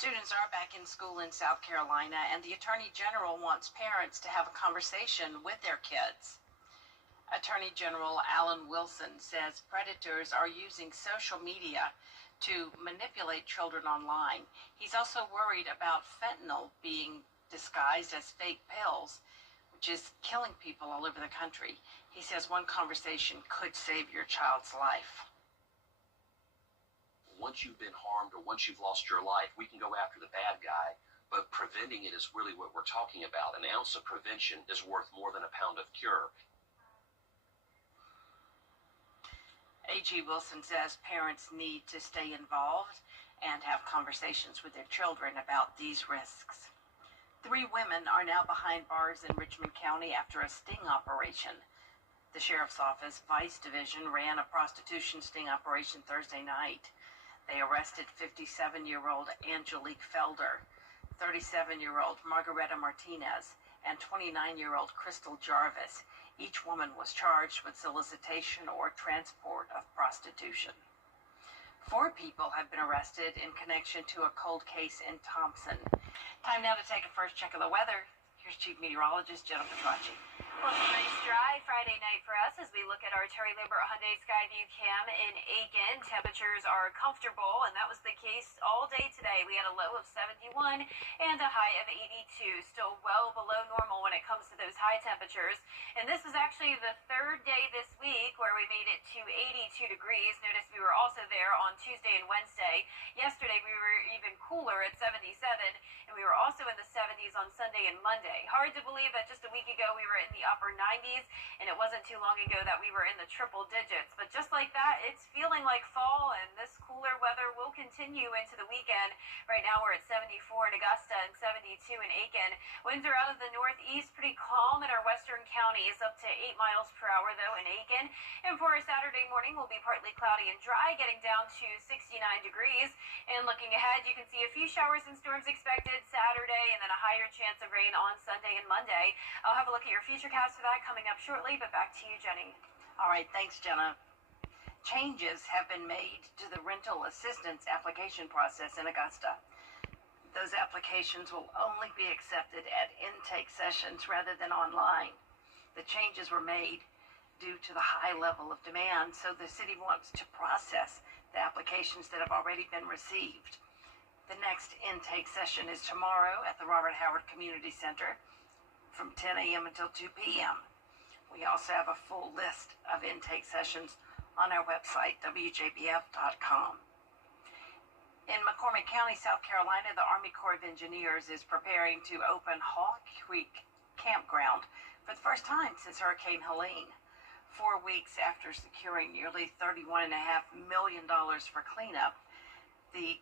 Students are back in school in South Carolina, and the Attorney General wants parents to have a conversation with their kids. Attorney General Alan Wilson says predators are using social media to manipulate children online. He's also worried about fentanyl being disguised as fake pills, which is killing people all over the country. He says one conversation could save your child's life. Once you've been harmed or once you've lost your life, we can go after the bad guy, but preventing it is really what we're talking about. An ounce of prevention is worth more than a pound of cure. A.G. Wilson says parents need to stay involved and have conversations with their children about these risks. 3 women are now behind bars in Richmond County after a sting operation. The Sheriff's Office Vice Division ran a prostitution sting operation Thursday night. They arrested 57-year-old Angelique Felder, 37-year-old Margareta Martinez, and 29-year-old Crystal Jarvis. Each woman was charged with solicitation or transport of prostitution. 4 people have been arrested in connection to a cold case in Thompson. Time now to take a first check of the weather. Here's Chief Meteorologist Jenna Petracci. Well, it's a nice dry Friday night for us as we look at our Terry Labor Hyundai Skyview Cam in Aiken. Temperatures are comfortable, and that was the case all day today. We had a low of 71 and a high of 82, still well below normal when it comes to those high temperatures. And this is actually the 3rd day this week where we made it to 82 degrees. Notice we were also there on Tuesday and Wednesday. Yesterday we were even cooler at 77, and we were also in the 70s on Sunday and Monday. Hard to believe that just a week ago we were in the upper 90s, and it wasn't too long ago that we were in the triple digits. But just like that, it's feeling like fall, and this cooler weather will continue into the weekend. Right now we're at 74 in Augusta and 72 in Aiken. Winds are out of the northeast, pretty calm in our western counties, up to 8 miles per hour though in Aiken. And for our Saturday morning, we'll be partly cloudy and dry, getting down to 69 degrees. And looking ahead, you can see a few showers and storms expected Saturday, and then a higher chance of rain on Sunday and Monday. I'll have a look at your futurecast for that coming up shortly, but back to you, Jenny. All right, thanks, Jenna. Changes have been made to the rental assistance application process in Augusta. Those applications will only be accepted at intake sessions rather than online. The changes were made due to the high level of demand, so the city wants to process the applications that have already been received. The next intake session is tomorrow at the Robert Howard Community Center from 10 a.m. until 2 p.m. We also have a full list of intake sessions on our website, WJBF.com. In McCormick County, South Carolina, the Army Corps of Engineers is preparing to open Hawk Creek Campground for the first time since Hurricane Helene. 4 weeks after securing nearly $31.5 million for cleanup, the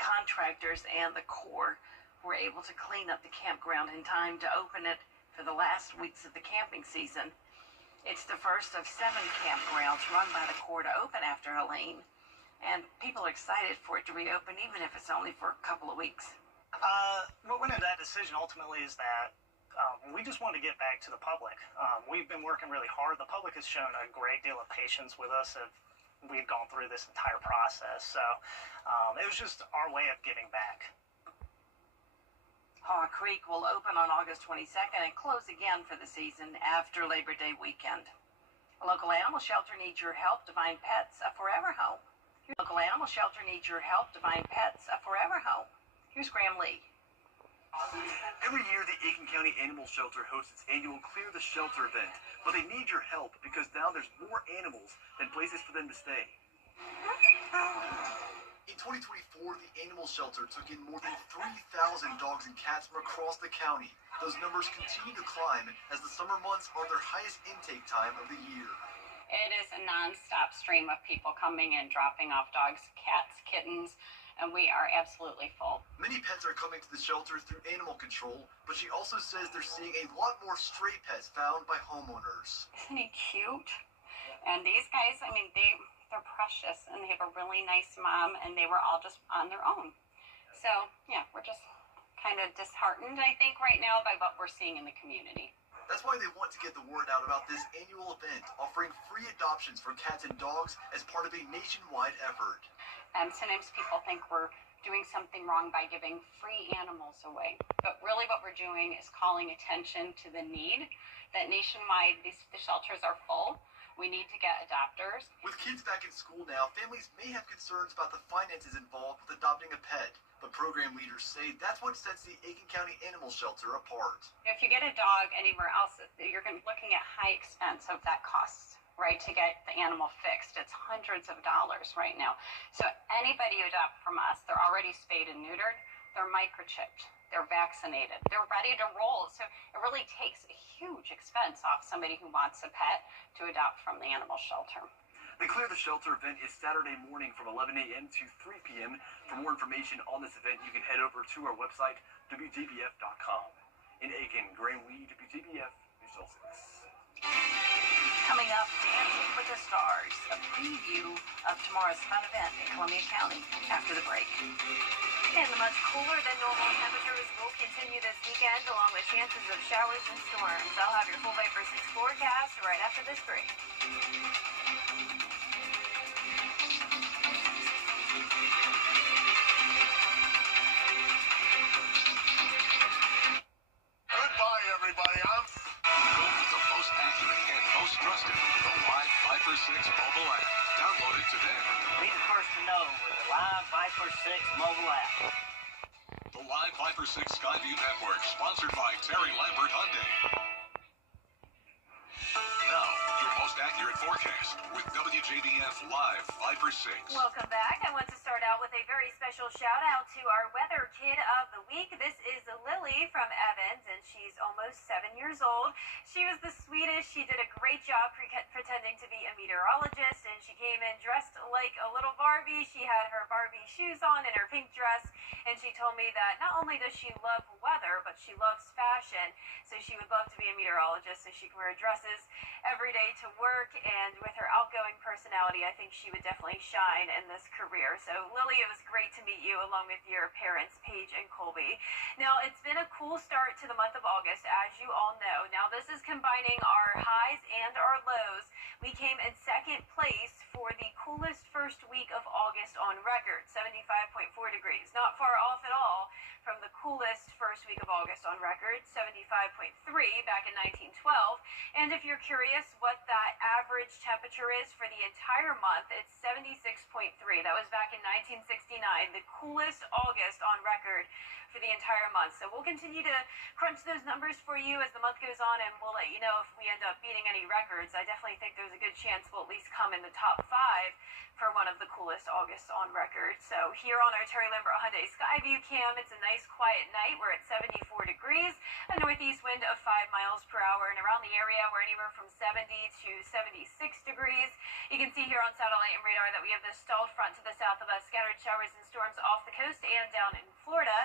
contractors and the Corps were able to clean up the campground in time to open it for the last weeks of the camping season. It's the first of 7 campgrounds run by the Corps to open after Helene, and people are excited for it to reopen, even if it's only for a couple of weeks. What went into that decision ultimately is that we just want to get back to the public. We've been working really hard. The public has shown a great deal of patience with us as we've gone through this entire process. So it was just our way of giving back. Hawk Creek will open on August 22nd and close again for the season after Labor Day weekend. A local animal shelter needs your help to find pets a forever home. Your local animal shelter needs your help to find pets a forever home. Here's Graham Lee. Every year, the Aiken County Animal Shelter hosts its annual Clear the Shelter event, but they need your help because now there's more animals than places for them to stay. In 2024, the animal shelter took in more than 3,000 dogs and cats from across the county. Those numbers continue to climb as the summer months are their highest intake time of the year. It is a non-stop stream of people coming and dropping off dogs, cats, kittens, and we are absolutely full. Many pets are coming to the shelter through animal control, but she also says they're seeing a lot more stray pets found by homeowners. Isn't he cute? And these guys, I mean, they're precious, and they have a really nice mom, and they were all just on their own. So, yeah, we're just kind of disheartened, I think, right now by what we're seeing in the community. That's why they want to get the word out about this annual event, offering free adoptions for cats and dogs as part of a nationwide effort. Sometimes people think we're doing something wrong by giving free animals away. But really what we're doing is calling attention to the need that nationwide the shelters are full. We need to get adopters. With kids back in school now, families may have concerns about the finances involved with adopting a pet. But program leaders say that's what sets the Aiken County Animal Shelter apart. If you get a dog anywhere else, you're looking at high expense of that cost, right, to get the animal fixed. It's hundreds of dollars right now. So anybody you adopt from us, they're already spayed and neutered, they're microchipped, they're vaccinated, they're ready to roll. So it really takes a huge expense off somebody who wants a pet to adopt from the animal shelter. The Clear the Shelter event is Saturday morning from 11 a.m. to 3 p.m. For more information on this event, you can head over to our website, WJBF.com. In Aiken, Graham Lee, WJBF, News 6. Coming up, Dancing with the Stars, a preview of tomorrow's fun event in Columbia County after the break. And the much cooler than normal temperatures will continue this weekend, along with chances of showers and storms. I'll have your full Vapor 6 forecast right after this break. Goodbye, everybody. Go to the most accurate and most trusted, the Live Viper 6 mobile app. Download it today. Be the first to know with the Live Viper 6 mobile app. The Live Viper 6 Skyview Network, sponsored by Terry Lambert Hyundai. Now, your most accurate forecast with WJBF Live Viper 6. Welcome back. I want to start out with a very special shout out to our weather kid of the week. This is Lily from Evans, and she's almost 7 years old. She was the sweetest. She did a great job pretending to be a meteorologist, and she came in dressed like a little Barbie. She had her Barbie shoes on and her pink dress, and she told me that not only does she love weather, but she loves fashion, so she would love to be a meteorologist so she can wear dresses every day to work, and with her outgoing personality, I think she would definitely shine in this career. So Lily, it was great to meet you along with your parents, Paige and Colby. Now, it's been a cool start to the month of August, as you all know. Now, this is combining our highs and our lows. We came in second place for the coolest first week of August on record, 75.4 degrees. Not far off at all from the coolest first week of August on record, 75.3 back in 1912. And if you're curious what that average temperature is for the entire month, it's 76.3. That was back in 1969, the coolest August on record for the entire month. So we'll continue to crunch those numbers for you as the month goes on, and we'll let you know if we end up beating any records. I definitely think there's a good chance we'll at least come in the top 5 for one of the coolest Augusts on record. So here on our Terry Lambert Hyundai Skyview cam, it's a nice quiet night. We're at 74 degrees, a northeast wind of 5 miles per hour, and around the area we're anywhere from 70 to 76 degrees. You can see here on satellite and radar that we have this stalled front to the south of us, scattered showers and storms off the coast and down in Florida.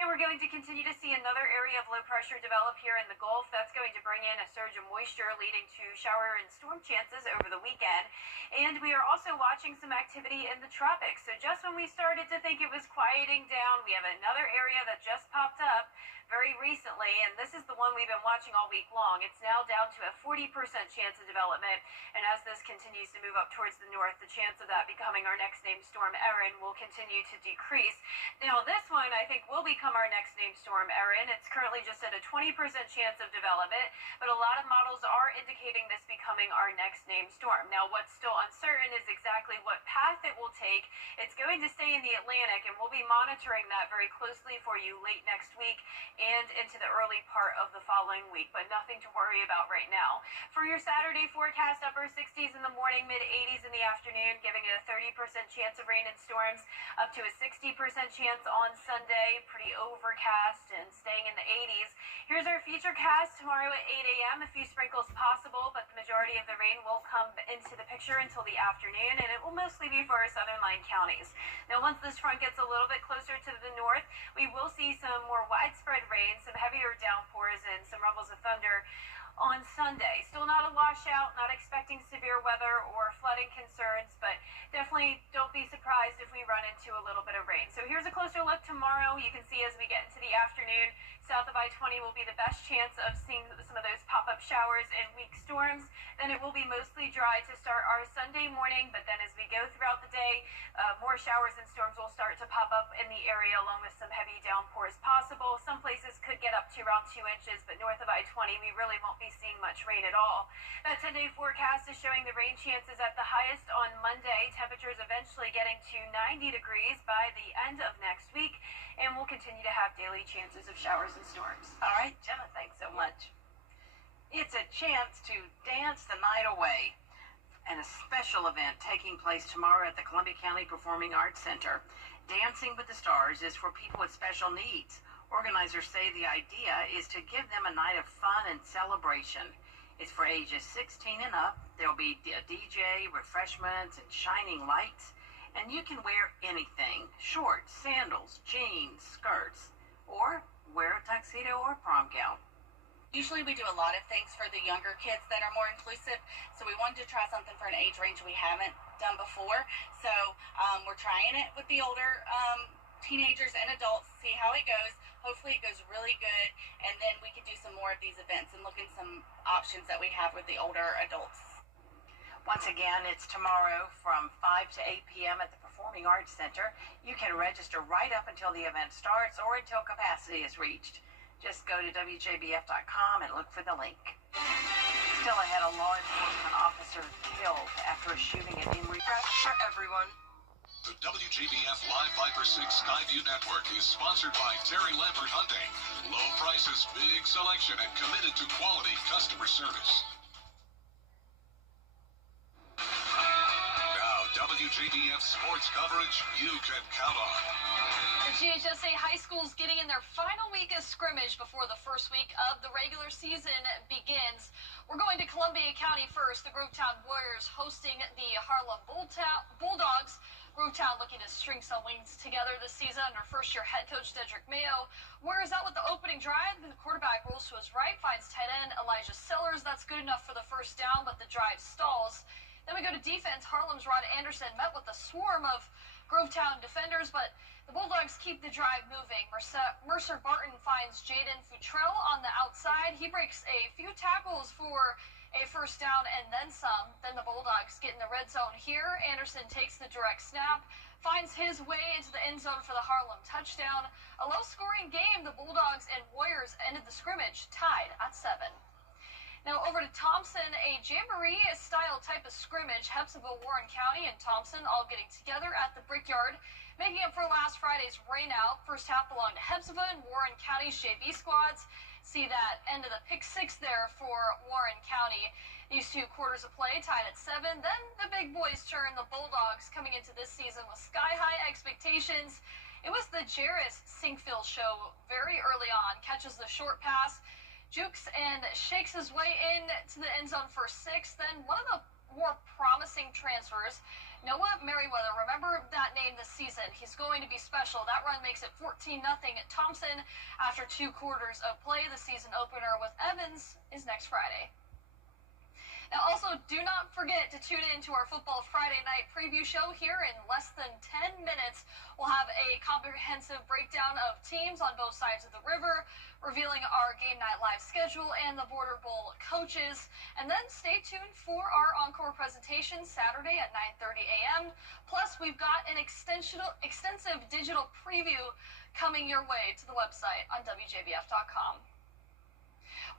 And we're going to continue to see another area of low pressure develop here in the Gulf. That's going to bring in a surge of moisture, leading to shower and storm chances over the weekend. And we are also watching some activity in the tropics. So just when we started to think it was quieting down, we have another area that just popped up very recently, and this is the one we've been watching all week long. It's now down to a 40% chance of development, and as this continues to move up towards the north, the chance of that becoming our next named storm, Erin, will continue to decrease. Now, this one, I think, will become our next named storm, Erin. It's currently just at a 20% chance of development, but a lot of models are indicating this becoming our next named storm. Now, what's still uncertain is exactly what path it will take. It's going to stay in the Atlantic, and we'll be monitoring that very closely for you late next week and into the early part of the following week, but nothing to worry about right now. For your Saturday forecast, upper 60s in the morning, mid 80s in the afternoon, giving it a 30% chance of rain and storms, up to a 60% chance on Sunday, pretty overcast and staying in the 80s. Here's our futurecast tomorrow at 8 a.m. A few sprinkles possible, but the majority of the rain won't come into the picture until the afternoon, and it will mostly be for our southern line counties. Now, once this front gets a little bit closer to the north, we will see some more widespread rain, some heavier downpours, and some rumbles of thunder on Sunday. Still not a washout, not expecting severe weather or flooding concerns, but definitely don't be surprised if we run into a little bit of rain. So here's a closer look tomorrow. You can see as we get into the afternoon, south of I-20 will be the best chance of seeing some of those pop-up showers and weak storms. Then it will be mostly dry to start our Sunday morning, but then as we go throughout the day, more showers and storms will start to pop up in the area along with some heavy downpours possible. Some places could get up to around 2 inches, but north of I-20 we really won't be seeing much rain at all. That 10-day forecast is showing the rain chances at the highest on Monday. Temperatures eventually getting to 90 degrees by the end of next week, and we'll continue to have daily chances of showers and storms. All right, Jenna, thanks so much. It's a chance to dance the night away, and a special event taking place tomorrow at the Columbia County Performing Arts Center. Dancing with the Stars is for people with special needs. Organizers say the idea is to give them a night of fun and celebration. It's for ages 16 and up. There'll be a DJ, refreshments, and shining lights. And you can wear anything: shorts, sandals, jeans, skirts, or wear a tuxedo or prom gown. Usually we do a lot of things for the younger kids that are more inclusive, so we wanted to try something for an age range we haven't done before. So we're trying it with the older teenagers and adults, see how it goes. Hopefully it goes really good, and then we can do some more of these events and look at some options that we have with the older adults. Once again, it's tomorrow from 5 to 8 p.m. at the Performing Arts Center. You can register right up until the event starts or until capacity is reached. Just go to WJBF.com and look for the link. Still ahead, a law enforcement officer killed after a shooting at Emory. For everyone. The WJBF Live Viper 6 Skyview Network is sponsored by Terry Lambert Hyundai. Low prices, big selection, and committed to quality customer service. Now, WJBF sports coverage you can count on. The GHSA high schools getting in their final week of scrimmage before the first week of the regular season begins. We're going to Columbia County first. The Grovetown Warriors hosting the Harlem Bulldogs. Grovetown looking to string some wins together this season under first-year head coach Dedrick Mayo. Warriors out with the opening drive. The quarterback rolls to his right, finds tight end Elijah Sellers. That's good enough for the first down, but the drive stalls. Then we go to defense. Harlem's Rod Anderson met with a swarm of Grovetown defenders, but the Bulldogs keep the drive moving. Mercer Barton finds Jaden Futrell on the outside. He breaks a few tackles for a first down and then some. Then the Bulldogs get in the red zone here. Anderson takes the direct snap, finds his way into the end zone for the Harlem touchdown. A low-scoring game. The Bulldogs and Warriors ended the scrimmage tied at 7. Now over to Thompson, a jamboree-style type of scrimmage. Hepzibah, Warren County, and Thompson all getting together at the Brickyard, making up for last Friday's rainout. First half belonged to Hepzibah and Warren County's JV squads. See that end of the pick 6 there for Warren County. These 2 quarters of play tied at 7. Then the big boys turn. The Bulldogs coming into this season with sky-high expectations. It was the Jarris Sinkfield show very early on. Catches the short pass, jukes and shakes his way in to the end zone for 6. Then one of the more promising transfers, Noah Merriweather. Remember that name this season. He's going to be special. That run makes it 14-0 at Thompson after 2 quarters of play. The season opener with Evans is next Friday. Now, also, do not forget to tune in to our Football Friday night preview show here in less than 10 minutes. We'll have a comprehensive breakdown of teams on both sides of the river, revealing our game night live schedule and the Border Bowl coaches. And then stay tuned for our encore presentation Saturday at 9:30 a.m. Plus, we've got an extensive digital preview coming your way to the website on WJBF.com.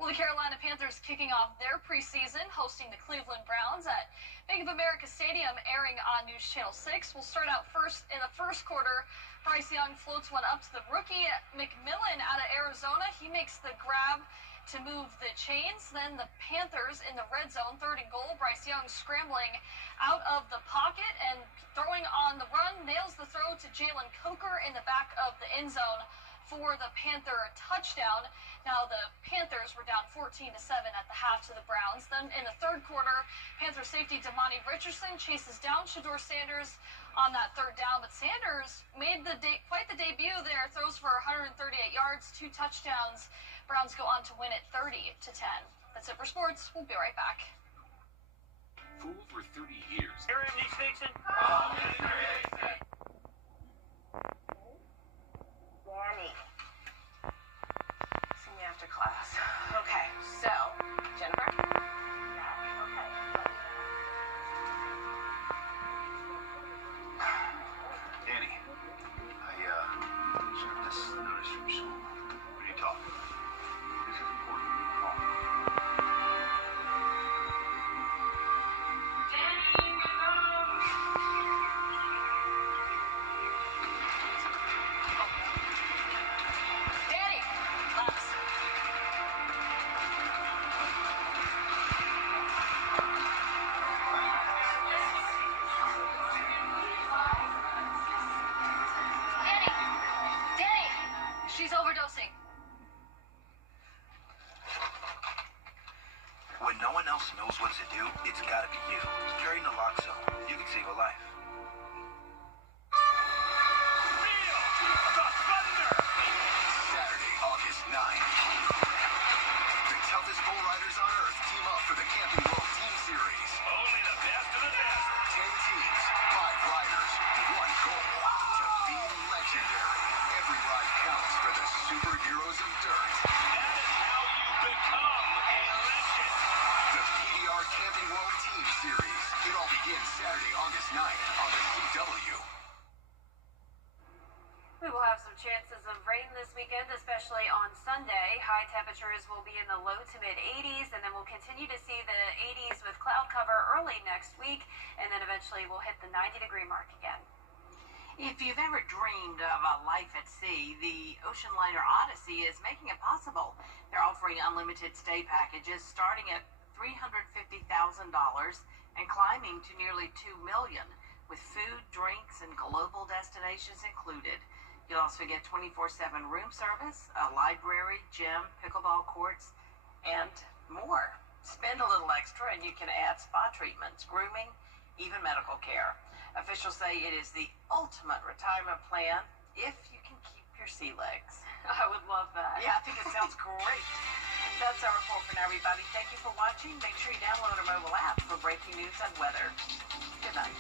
Well, the Carolina Panthers kicking off their preseason, hosting the Cleveland Browns at Bank of America Stadium, airing on News Channel 6. We'll start out first in the first quarter. Bryce Young floats one up to the rookie McMillan out of Arizona. He makes the grab to move the chains. Then the Panthers in the red zone, 3rd and goal. Bryce Young scrambling out of the pocket and throwing on the run. Nails the throw to Jalen Coker in the back of the end zone for the Panther touchdown. Now the Panthers were down 14-7 at the half to the Browns. Then in the third quarter, Panther safety Damani Richardson chases down Shador Sanders on that 3rd down, but Sanders made quite the debut there. Throws for 138 yards, 2 touchdowns. Browns go on to win it 30-10. That's it for sports. We'll be right back. Fool for 30 years. Area of Station. Warning. What are you talking about? This is important. Call. Danny! Lux. Danny! She's overdosing. When no one else knows what to do, it's gotta be you. Carry naloxone. You can save a life. Saturday, August 9th. The toughest bull riders on earth team up for the Camping World Team Series. Only the best of the best. 10 teams, 5 riders, 1 goal. To be legendary. Every ride counts for the superheroes of dirt. That is how you become a legend. The PDR Camping World Team Series. It all begins Saturday, August 9th on the CW. We will have some chances of rain this weekend, especially on Sunday. High temperatures will be in the low to mid 80s, and then we'll continue to see the 80s with cloud cover early next week, and then eventually we'll hit the 90-degree mark again. If you've ever dreamed of a life at sea, the Ocean Liner Odyssey is making it possible. They're offering unlimited stay packages starting at $350,000 and climbing to nearly $2 million, with food, drinks, and global destinations included. You'll also get 24/7 room service, a library, gym, pickleball courts, and more. Spend a little extra and you can add spa treatments, grooming, even medical care. Officials say it is the ultimate retirement plan if you can keep your sea legs. I would love that. Yeah, I think it sounds great. That's our report for now, everybody. Thank you for watching. Make sure you download our mobile app for breaking news and weather. Good night.